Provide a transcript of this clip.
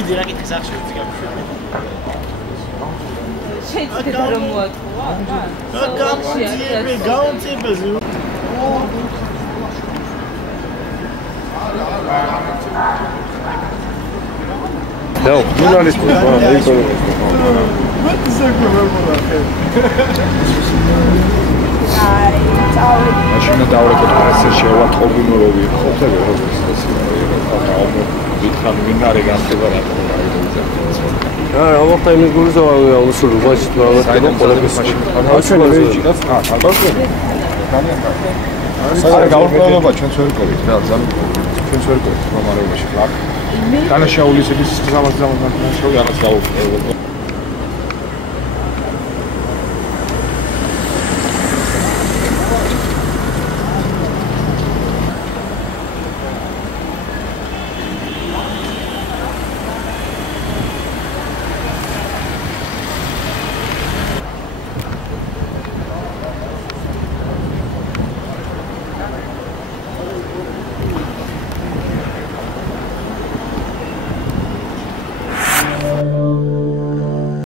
მიდი რა კითხეს ახში ვიცი გამიშვები. შეიძლება რომ მოატყუა? გაუნწიბაზე. No, ჟურნალისტი ვარ, ეკონომისტი. What is that about? მაშინ დავრეკოთ პრესერ შევატყობი ნოროვი ხოთები როგორც ვითხარ ვინარე გახდება რა თქმა უნდა. რა ვახტა იმის გულზა აუსული ვაჟი თუ ავატყობ ყველაფერს მაშინ. აჩვენე რეჟიკას ალბათ. საერთოდ გაურკვევლობა ჩვენც ვერ გქონით რა ძალიან ჩვენც ვერ გქონით მომარეობაში ხარ. დანაშაულის ის 300 დამატებული შოუ რაღაც გაურკვევლობა.